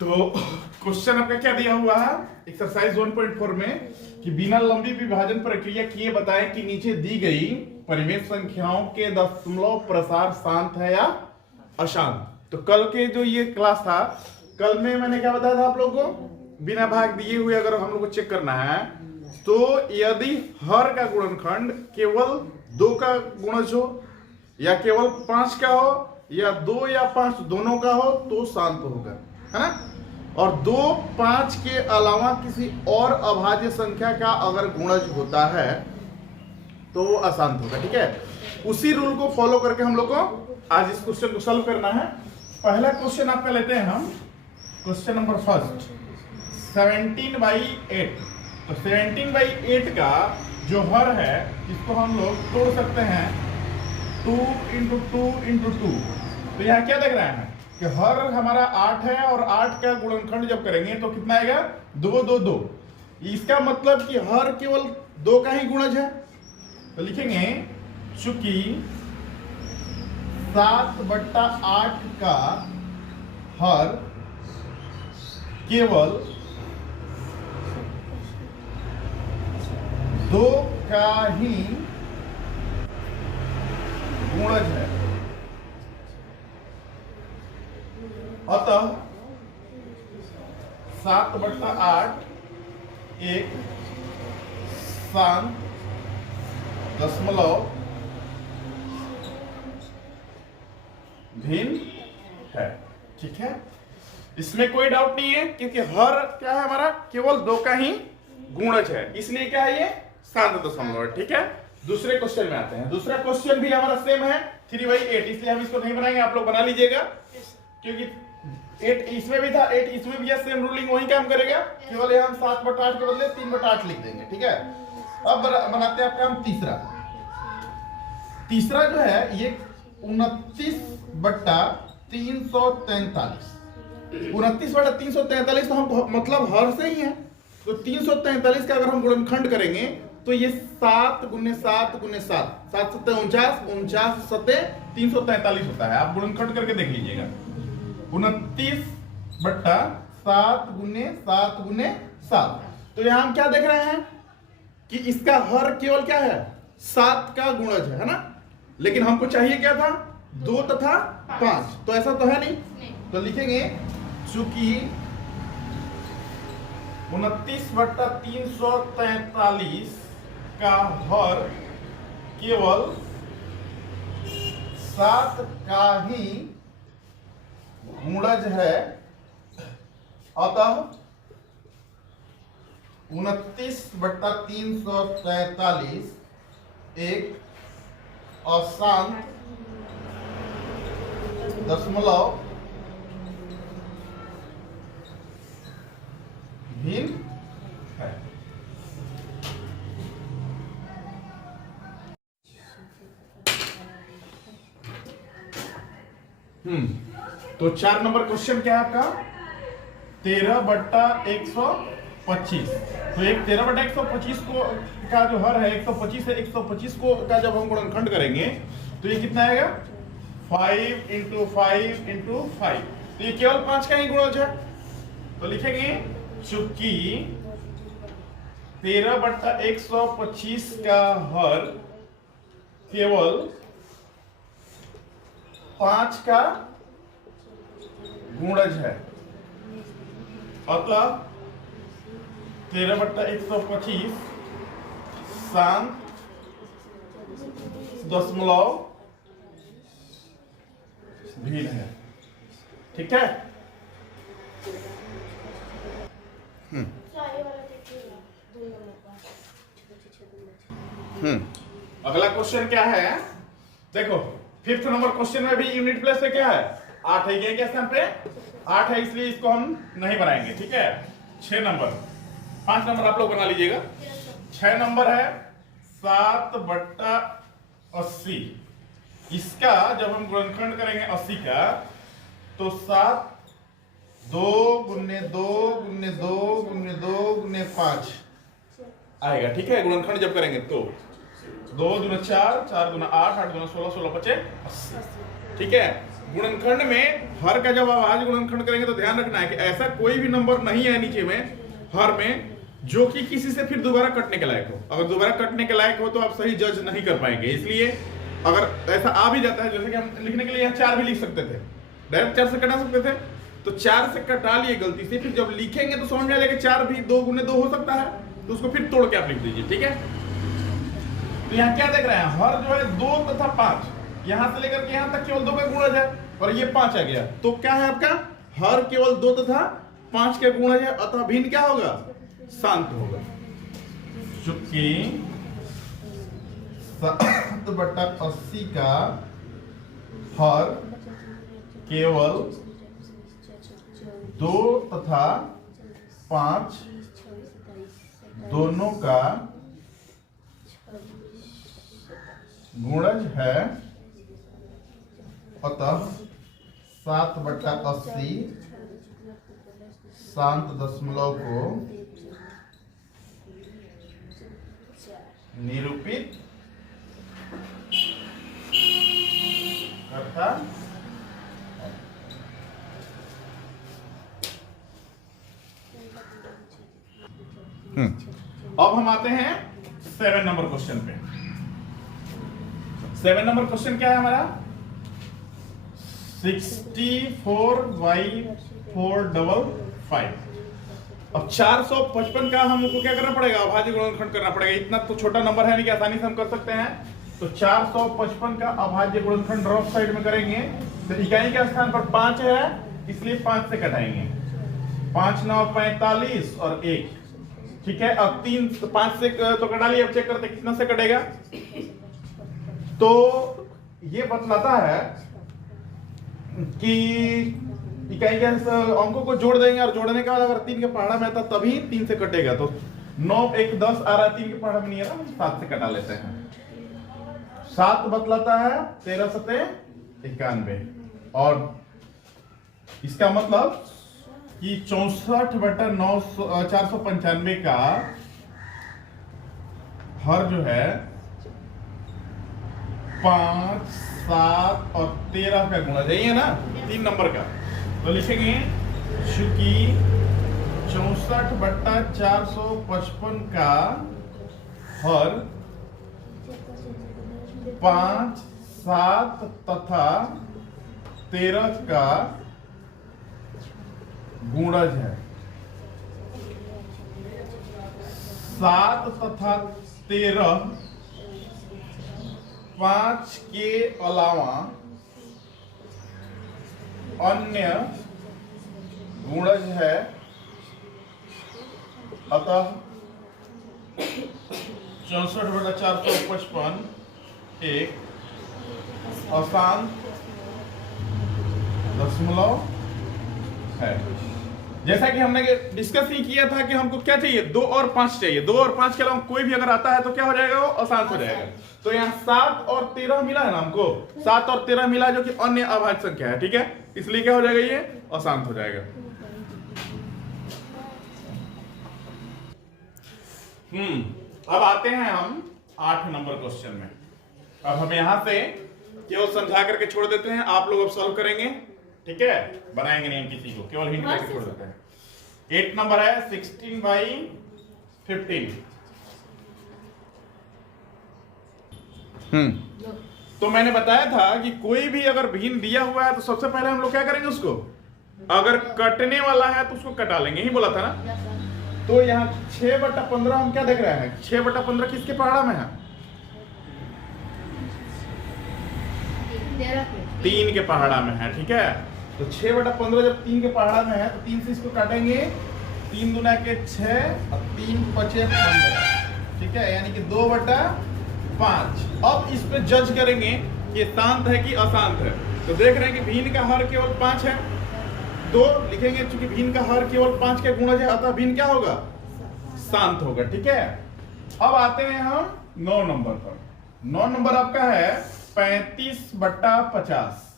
तो क्वेश्चन आपका क्या दिया हुआ है एक्सरसाइज 1.4 में कि बिना लंबी विभाजन प्रक्रिया किए बताएं कि नीचे दी गई परिमेय संख्याओं के दशमलव प्रसार शांत है या अशांत। तो कल के जो ये क्लास था, कल में मैंने क्या बताया था आप लोगों को, बिना भाग दिए हुए अगर हम लोग को चेक करना है तो यदि हर का गुणनखंड केवल 2 का गुणज हो या केवल 5 का हो या 2 या 5 दोनों का हो तो शांत होगा, है ना। और 2, 5 के अलावा किसी और अभाज्य संख्या का अगर गुणज होता है तो वो अशांत होगा। ठीक है, उसी रूल को फॉलो करके हम लोग को आज इस क्वेश्चन को सॉल्व करना है। पहला क्वेश्चन आपका लेते हैं हम, क्वेश्चन नंबर फर्स्ट 17/8। तो 17/8 का जो हर है इसको हम लोग तोड़ सकते हैं 2 × 2 × 2। तो यहाँ क्या देख रहे हैं कि हर हमारा 8 है और 8 का गुणनखंड जब करेंगे तो कितना आएगा 2 2 2। इसका मतलब कि हर केवल 2 का ही गुणज है। तो लिखेंगे चूंकि 7/8 का हर केवल 2 का ही गुणज है, अतः 7/8 एक शांत दशमलव भिन्न है। ठीक है, इसमें कोई डाउट नहीं है क्योंकि हर क्या है हमारा केवल 2 का ही गुणज है, इसलिए क्या है ये शांत दशमलव है। ठीक है, दूसरे क्वेश्चन में आते हैं। दूसरा क्वेश्चन भी हमारा सेम है 3/8, इसलिए हम इसको नहीं बनाएंगे, आप लोग बना लीजिएगा क्योंकि 8 इसमें भी था 8 इसमें भी है, सेम रूलिंग वही काम करेगा, केवल हम 7/8 के बदले 3/8 लिख देंगे। ठीक है, अब बनाते हैं आपका हम तीसरा जो है ये 29/343। 29/343 तो हम मतलब हर से ही है, तो 343 का अगर हम गुणनखंड करेंगे तो ये 7 × 7 × 7 7 7 49 49 7 343 होता है। आप गुणनखंड करके देख लीजिएगा 29/7 × 7 × 7। तो यहां हम क्या देख रहे हैं कि इसका हर केवल क्या है 7 का गुणज है ना, लेकिन हमको चाहिए क्या था 2 तथा 5, तो ऐसा तो है नहीं। तो लिखेंगे चूंकि 29/343 का हर केवल 7 का ही गुणज है, अतः 29/343 एक अशांत दशमलव भिन्न है। तो 4 नंबर क्वेश्चन क्या है आपका 13/125। तो एक 13/125 को का जो हर है 125 है, 125 को का जब हम गुणनखंड करेंगे तो ये कितना आएगा 5 × 5 × 5। तो ये केवल 5 का ही गुणज है। तो लिखेंगे चूंकि 13/125 का हर केवल 5 का गुणज है, अतः 13/125 शांत दशमलव भिन्न है। ठीक है, अगला क्वेश्चन क्या है देखो, 5th नंबर क्वेश्चन में भी यूनिट प्लेस पे क्या है 8 है, ये क्या स्थान पे 8 है, इसलिए इसको हम नहीं बनाएंगे। ठीक है, 6 नंबर 5 नंबर आप लोग बना लीजिएगा। 6 नंबर है 7/80। इसका जब हम गुणनखंड करेंगे 80 का तो 7 2 × 2 × 2 × 2 × 5 आएगा। ठीक है, गुणनखंड जब करेंगे तो 2 × 4 4 × 8 8 × 16 16 × 5 80। ठीक है, गुणनखंड में हर का जब अभाज्य गुणनखंड करेंगे तो ध्यान रखना है कि ऐसा कोई भी नंबर नहीं है नीचे में हर में जो कि किसी से फिर दोबारा कटने के लायक हो। अगर दोबारा कटने के लायक हो तो आप सही जज नहीं कर पाएंगे। इसलिए अगर ऐसा आ भी जाता है, जैसे कि हम लिखने के लिए यहाँ 4 भी लिख सकते थे, डायरेक्ट 4 से कटा सकते थे, तो 4 से कटा लिए गलती से, फिर जब लिखेंगे तो समझ में आ जाएगा 4 भी 2 गुने 2 हो सकता है, तो उसको फिर तोड़ के आप लिख दीजिए। ठीक है, तो यहाँ क्या देख रहे हैं, हर जो है 2 तथा 5, यहां से लेकर के यहां तक केवल 2 का गुणज है और ये 5 आ गया, तो क्या है आपका हर केवल 2 तथा 5 के गुणज है, अतः भिन्न क्या होगा, शांत होगा। चूंकि 7/80 का हर केवल 2 तथा 5 दोनों का गुणज है, अतः 7/80 शांत दशमलव को निरूपित करता है। अब हम आते हैं 7 नंबर क्वेश्चन पे। 7 नंबर क्वेश्चन क्या है हमारा, 64/455। अब 455 का हमको क्या करना पड़ेगा, अभाज्य गुणनखंड करना पड़ेगा। इतना तो छोटा नंबर है नहीं कि आसानी से हम कर सकते हैं। तो 455 का अभाज्य गुणनखंड रफ साइड में करेंगे तो इकाई के स्थान पर 5 है, इसलिए 5 से कटाएंगे, 5 9 45 और 1। ठीक है, अब 3 5 से तो कटा लिया, अब चेक करते कितना से कटेगा। तो ये बतलाता है कि इकाई के अंकों को जोड़ देंगे और जोड़ने के बाद अगर 3 के पहाड़ा में आता तभी 3 से कटेगा। तो 9 1 10 आ रहा है, 3 के पहाड़ा में नहीं आ रहा, 7 से कटा लेते हैं। 7 बतलाता है 13 सते 91 और इसका मतलब कि 64/495 का हर जो है 5 7 और 13 का गुणा जाइए ना 3 नंबर का, तो लिखेंगे चूंकि 64/455 का हर 5 7 तथा 13 का गुणज है। 7 तथा 13 5 के अलावा अन्य गुणज है, अतः 64/455 एक अशांत दशमलव है। जैसा कि हमने डिस्कस ही किया था कि हमको क्या चाहिए, 2 और 5 चाहिए। 2 और 5 के अलावा कोई भी अगर आता है तो क्या हो जाएगा, वो अशांत हो जाएगा। तो यहाँ 7 और 13 मिला है ना हमको, 7 और 13 मिला जो कि अन्य अभाज्य संख्या है। ठीक है, इसलिए क्या हो जाएगा, ये अशांत हो जाएगा। अब आते हैं हम 8 नंबर क्वेश्चन में। अब हम यहां से केवल समझा करके छोड़ देते हैं, आप लोग अब सॉल्व करेंगे। ठीक है, बनाएंगे नहीं किसी को, केवल हिंट करके छोड़ देते हैं। 8 नंबर है 16/15। तो मैंने बताया था कि कोई भी अगर भिन्न दिया हुआ है तो सबसे पहले हम लोग क्या करेंगे, उसको अगर कटने वाला है तो उसको कटा लेंगे, ही बोला था ना। तो यहाँ 6/15 हम क्या देख रहे हैं, 6/15 किसके पहाड़ा में है, 3 के पहाड़ा में है। ठीक है, तो 6/15 जब 3 के पहाड़ा में है तो 3 से इसको काटेंगे, 3 दूना के 6 और 3 5 15। ठीक है, यानी कि 2/5। अब इस पे जज करेंगे कि शांत है कि अशांत है। तो देख रहे हैं कि भिन्न का हर केवल 5 है, 2 लिखेंगे चूंकि भिन्न का हर केवल 5 के गुणज है, अतः भिन्न क्या होगा, शांत होगा। ठीक है, अब आते हैं हम 9 नंबर पर। 9 नंबर आपका है 35/50।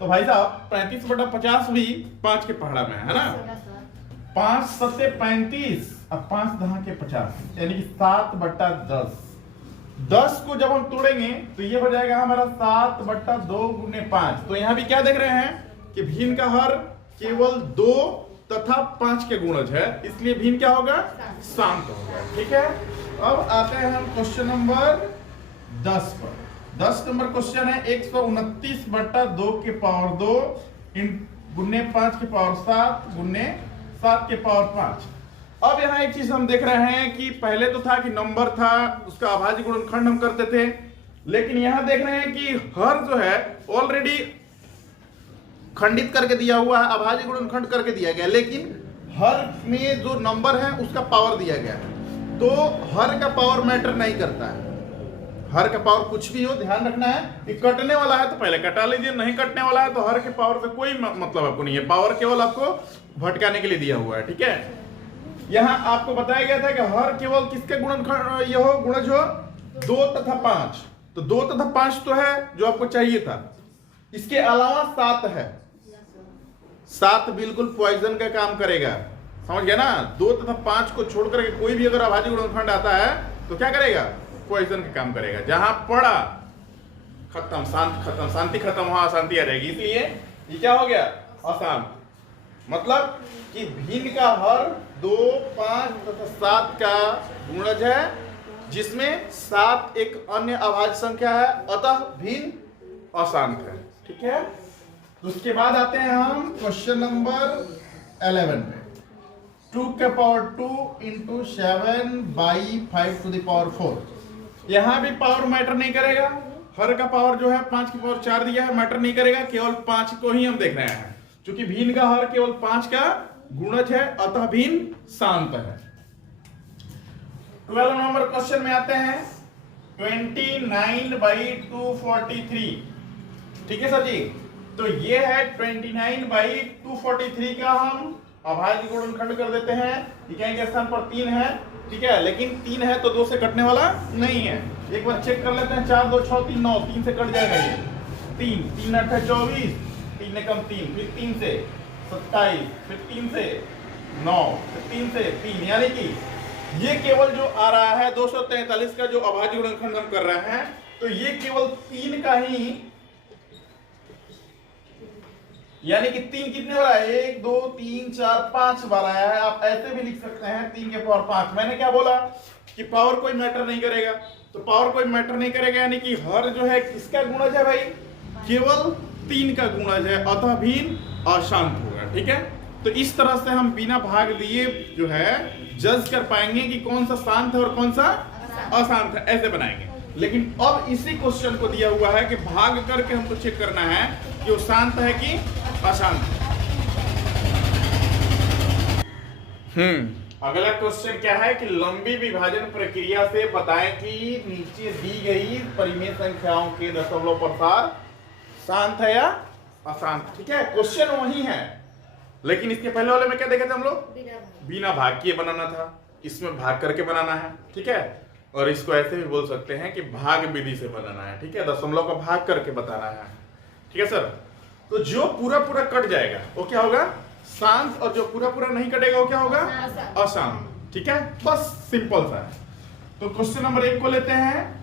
तो भाई साहब 35/50 भी 5 के पहाड़ा में है ना। 5 7 35 और 5 10 के 50, यानी कि 7/10। 10 को जब हम तोड़ेंगे तो ये हो जाएगा हमारा 7/2 गुने 5। तो यहां भी क्या देख रहे हैं कि भिन्न का हर केवल 2 तथा 5 के गुणज है, इसलिए भिन्न क्या होगा, शांत होगा। ठीक है, अब आते हैं हम क्वेश्चन नंबर 10 पर। 10 नंबर क्वेश्चन है 129/2 के पावर 2 गुने 5 के पावर 7 गुने 7 के पावर 5। अब यहाँ एक चीज हम देख रहे हैं कि पहले तो था कि नंबर था, उसका अभाज्य गुणनखंड हम करते थे, लेकिन यहां देख रहे हैं कि हर जो है ऑलरेडी खंडित करके दिया हुआ है, अभाज्य गुणनखंड करके दिया गया, लेकिन हर में जो नंबर है उसका पावर दिया गया है। तो हर का पावर मैटर नहीं करता है, हर का पावर कुछ भी हो, ध्यान रखना है कि कटने वाला है तो पहले कटा लीजिए, नहीं कटने वाला है तो हर के पावर से कोई मतलब आपको नहीं है, पावर केवल आपको भटकाने के लिए दिया हुआ है। ठीक है, यहां आपको बताया गया था कि हर केवल किसके गुणनखंड ये हो, गुणज हो 2 तथा 5। तो 2 तथा 5 तो है जो आपको चाहिए था, इसके अलावा 7 है। 7 बिल्कुल पॉइजन का काम करेगा, समझ गया ना। 2 तथा 5 को छोड़ करके कोई भी अगर अभाज्य गुणनखंड आता है तो क्या करेगा, पॉइजन का काम करेगा। जहां पड़ा खत्म, शांत खत्म, शांति खत्म, वहां अशांति आ जाएगी, इसलिए ये क्या हो गया, अशांत। मतलब कि भिन्न का हर 2, 5 तथा 7 का गुणज है, जिसमें 7 एक अन्य अभाज्य संख्या है, अतः भिन्न अशांत है। ठीक है, तो उसके बाद आते हैं हम क्वेश्चन नंबर 11 पे। 2 के power 2 into 7/5 to the power 4। यहां भी पावर मैटर नहीं करेगा, हर का पावर जो है 5 की पावर 4 दिया है, मैटर नहीं करेगा, केवल 5 को ही हम देख रहे हैं। क्योंकि भिन्न का हर केवल 5 का गुणज है, अतः भिन्न शांत है। 12 नंबर क्वेश्चन में आते हैं 29/243। ठीक है सर जी, तो ये है 29/243 का हम अभाज्य गुणनखंड कर देते हैं। इकाई के स्थान पर 3 है, ठीक है, लेकिन 3 है तो 2 से कटने वाला नहीं है। एक बार चेक कर लेते हैं, 4 2 6 3 9, 3 से कट जाएगा ये, 3 3 8 24, 3 ने कम 3, फिर 3 से 27, फिर 3 से 9, फिर 3 से 3, यानी कि ये केवल जो आ रहा है 243 का जो अभाज्य गुणनखंड हम कर रहे हैं, तो ये केवल 3 का ही, यानी कि 3 कितने वाला है, 1 2 3 4 5 वाला है। आप ऐसे भी लिख सकते हैं 3 के पावर 5। मैंने क्या बोला कि पावर कोई मैटर नहीं करेगा, तो पावर कोई मैटर नहीं करेगा, यानी कि हर जो है किसका गुणज है भाई, केवल 3 का गुणज है, अतः भिन्न अशांत होगा। ठीक है, तो इस तरह से हम बिना भाग दिए जो है जज कर पाएंगे कि कौन सा शांत है और कौन सा अशांत है, ऐसे बनाएंगे। लेकिन अब इसी क्वेश्चन को दिया हुआ है कि भाग करके हमको चेक करना है कि वो शांत है कि अशांत है। अगला क्वेश्चन क्या है कि लंबी विभाजन प्रक्रिया से बताएं कि नीचे दी गई परिमेय संख्याओं के दशमलव प्रसार शांत है या अशांत। ठीक है, क्वेश्चन वही है, लेकिन इसके पहले वाले में क्या देखे थे हम लोग, बिना भाग किए बनाना था, इसमें भाग करके बनाना है। ठीक है, और इसको ऐसे भी बोल सकते हैं कि भाग विधि से बनाना है। ठीक है, दशमलव का भाग करके बताना है। ठीक है सर, तो जो पूरा पूरा कट जाएगा वो क्या होगा, शांत, और जो पूरा पूरा नहीं कटेगा वो क्या होगा, अशांत। ठीक है, बस सिंपल सा है। तो क्वेश्चन नंबर 1 को लेते हैं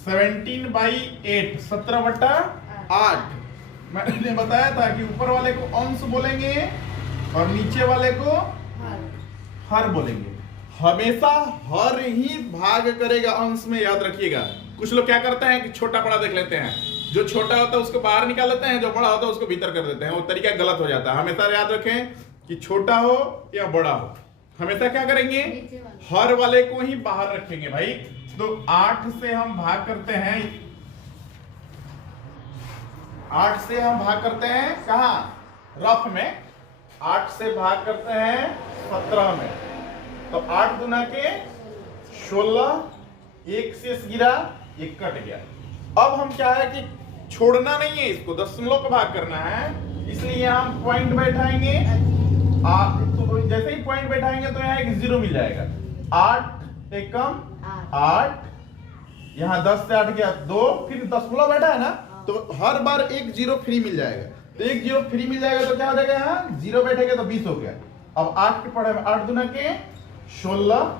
17/8, 17/8। मैंने बताया था कि ऊपर वाले को अंश बोलेंगे और नीचे वाले को हर बोलेंगे। हमेशा हर ही भाग करेगा अंश में, याद रखिएगा। कुछ लोग क्या करते हैं कि छोटा बड़ा देख लेते हैं, जो छोटा होता है उसको बाहर निकाल लेते हैं, जो बड़ा होता है उसको भीतर कर देते हैं, वो तरीका गलत हो जाता है। हमेशा याद रखें कि छोटा हो या बड़ा हो, हमेशा क्या करेंगे, हर वाले को ही बाहर रखेंगे भाई। तो 8 से हम भाग करते हैं, 8 से हम भाग करते हैं कहां, रफ में। 8 से भाग करते हैं 17 में, तो 8 गुना के 16, 1 से गिरा, 1 कट गया। अब हम क्या है कि छोड़ना नहीं है, इसको दशमलव का भाग करना है, इसलिए हम पॉइंट बैठाएंगे। तो जैसे ही पॉइंट बैठाएंगे तो यहाँ एक 0 मिल जाएगा। 8 एक कम 8, यहाँ 10 से 8 गया 2, फिर दशमलव बैठा है ना, तो हर बार एक 0 फ्री मिल जाएगा। तो एक 0 फ्री मिल जाएगा तो क्या हो जाएगा, यहाँ 0 बैठेगा तो 20 हो गया। अब 8 के पढ़े में 8 दुना के 16,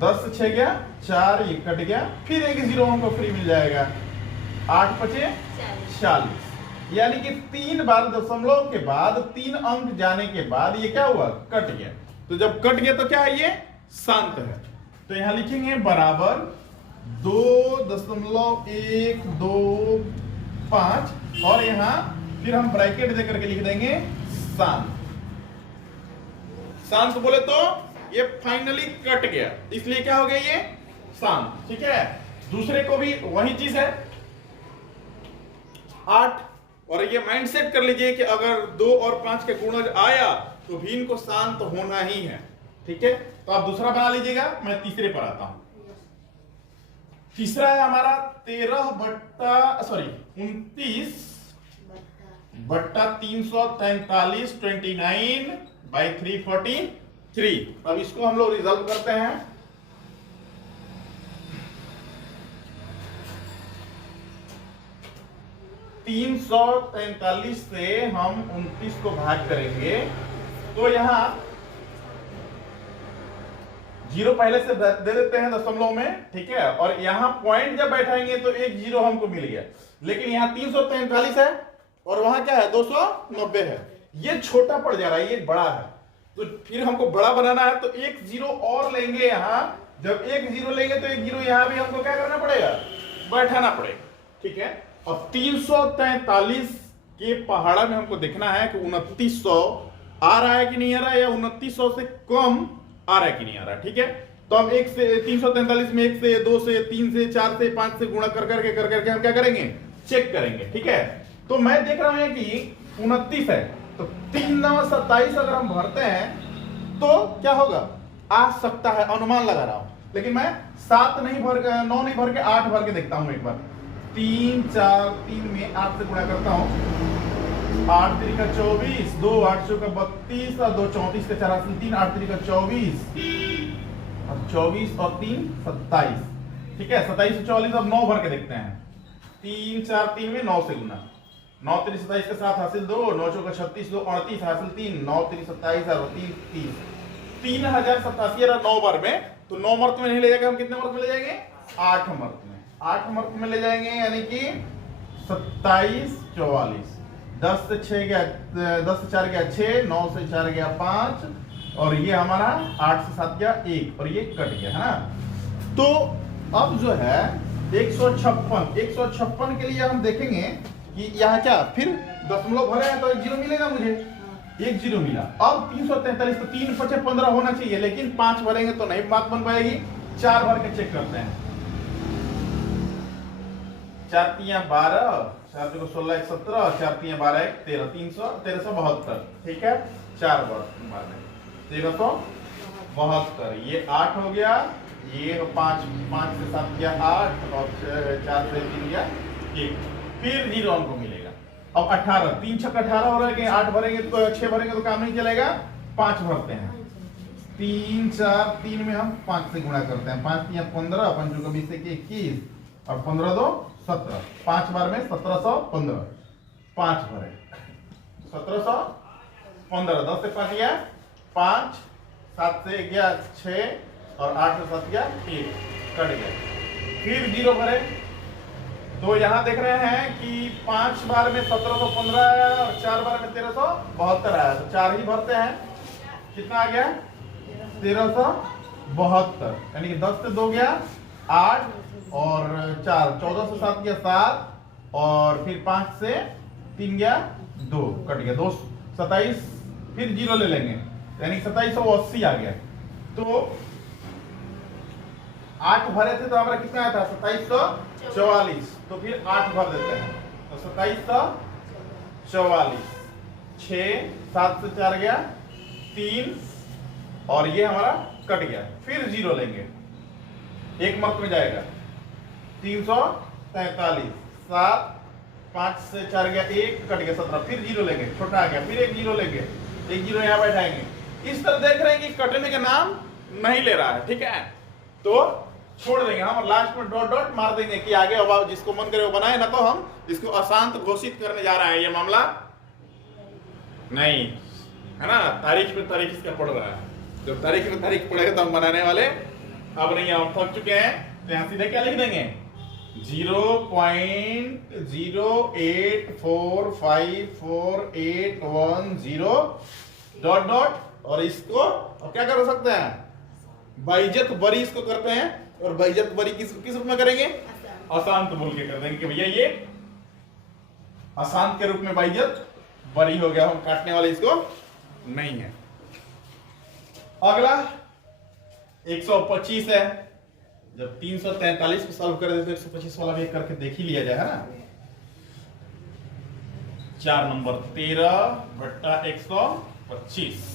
10 से 6 गया 4, ये कट गया, फिर एक 0 हमको फ्री मिल जाएगा। 8 पचे 40, यानी कि 3 बार दशमलव के बाद 3 अंक जाने के बाद ये क्या हुआ, कट गया। तो जब कट गया तो क्या है, ये शांत है। तो यहां लिखेंगे बराबर 2.125 और यहां फिर हम ब्रैकेट देकर के लिख देंगे शांत। शांत बोले तो ये फाइनली कट गया, इसलिए क्या हो गया, ये शांत। ठीक है, दूसरे को भी वही चीज है 8, और ये माइंड सेट कर लीजिए कि अगर 2 और 5 के गुणज आया तो भी इनको शांत होना ही है। ठीक है, तो आप दूसरा बना लीजिएगा, मैं तीसरे पर आता हूं। तीसरा है हमारा 29/343 29/343। अब इसको हम लोग रिजल्व करते हैं। तीन 343 से हम 29 को भाग करेंगे तो यहां 0 पहले से दे देते हैं दशमलव में। ठीक है, और यहां पॉइंट जब बैठाएंगे तो एक 0 हमको मिल गया, लेकिन यहां 343 है और वहां क्या है 290 है, ये छोटा पड़ जा रहा है, ये बड़ा है। तो फिर हमको बड़ा बनाना है तो एक 0 और लेंगे यहां। जब एक 0 लेंगे तो एक 0 यहां भी हमको क्या करना पड़ेगा, बैठाना पड़ेगा। ठीक है, अब 343 के पहाड़ा में हमको देखना है कि 2900 आ रहा है कि नहीं आ रहा है, या 2900 से कम आ रहा है कि नहीं आ रहा है। ठीक है, तो हम 1 से 343 में 1 से 2 से 3 से 4 से 5 से गुणा कर करके हम क्या करेंगे, चेक करेंगे। ठीक है, तो मैं देख रहा हूं कि 29 है, तो 3 9 27 अगर हम भरते हैं तो क्या होगा, आ सकता है, अनुमान लगा रहा हूं। लेकिन मैं 7 नहीं भर के 9 नहीं भर के 8 भर के देखता हूं एक बार। 3 4 3 में 8 से गुणा करता हूं, 8 3 का 24, 2 8 का 32 और 2 34 का 4 हासिल 3, 8 3 का 24, अब 24 और 3 27। ठीक है, 27 से 44 अब 9 भर के देखते हैं। 3 4 3 में 9 से गुना, 9 3 27 का 7 हासिल 2, 9 4 का 36, 2 38 हासिल 3, 9 3 27 और 3 30, 3087 और 9 बार में। तो 9 मर्त में नहीं ले जाएंगे हम, कितने मर्त में ले जाएंगे, 8 मर्त में, 8 मर्त में ले जाएंगे, यानी कि 27 44। 10 से 6 गया 10 से 4 गया 6, 9 से 4 गया 5, और ये हमारा 8 से 7 गया 1, और ये कट गया है ना। तो अब जो है 156 के लिए हम देखेंगे कि यहाँ क्या, फिर दशमलव भरे हैं तो एक 0 मिलेगा, मुझे एक 0 मिला। अब 343 तो 3 5 15 होना चाहिए, लेकिन 5 भरेंगे तो नहीं बात बन पाएगी। 4 भर के चेक करते हैं, 4 3 12, 4 2 16 1 17, 4 3 12 1 13, 1372। ठीक है, 4 बार 1372, ये 8 हो गया, ये 5 से 7 गया 8, और 4 से 3 गया 1, फिर 0 हमको मिलेगा। अब 18, 3 6 18 हो रहा है, 8 भरेंगे तो 6 भरेंगे तो काम नहीं चलेगा, 5 भरते हैं। 3 4 3 में हम 5 से गुणा करते हैं, 5 3 15, 5 2 20 21, और 15 2 17, 5 बार में 1715, 5 भरे 1715, 10 से 5 गया 5, 7 से गया 6, और 8 से 7 गया 1, कट गया। फिर 0 भरे, तो यहां देख रहे हैं कि 5 बार में 1715 आया और 4 बार में 1372 आया, तो 4 ही भरते हैं, कितना आ गया 1372, यानी कि 10 से 2 गया 8, और 4 14 से 7 गया 7, और फिर 5 से 3 गया 2, कट गया 2 27, फिर 0 ले लेंगे, यानी 2780 आ गया। तो 8 भरे थे तो हमारा कितना आया था 2744, तो फिर 8 भर देते हैं, तो 2744, 6 7 से 4 गया 3, और ये हमारा कट गया। फिर 0 लेंगे, एक मर्त में जाएगा, 343, 7 5 से 4 गया 1, कट गया 17, फिर 0 लेंगे, छोटा आ गया, फिर एक 0 लेंगे, एक 0 यहाँ बैठाएंगे। इस तरह देख रहे हैं कि कटने का नाम नहीं ले रहा है। ठीक है, तो छोड़ देंगे हम, और लास्ट में डॉट डॉट मार देंगे कि आगे अब जिसको मन करे वो बनाए, ना तो हम इसको अशांत घोषित करने जा रहे हैं। ये मामला नहीं है ना, तारीख पे तारीख इसका पड़ रहा है, जब तारीख पे तारीख पड़ेगा तो हम बनाने वाले अब नहीं, हम थक चुके हैं, तो यहां सीधे क्या लिख देंगे, 0.084548110 डॉट डॉट, और इसको अब क्या कर सकते हैं, बाइजत बरी इसको करते हैं, और बाइजत बरी किस रूप में करेंगे, अशांत बोल के कर देंगे कि भैया ये अशांत के रूप में बाइजत बरी हो गया, हम काटने वाले इसको नहीं है। अगला 125 है, जब 343 को सॉल्व कर देते तो 125 वाला भी करके देख ही लिया जाए, है ना। 4 नंबर 13/125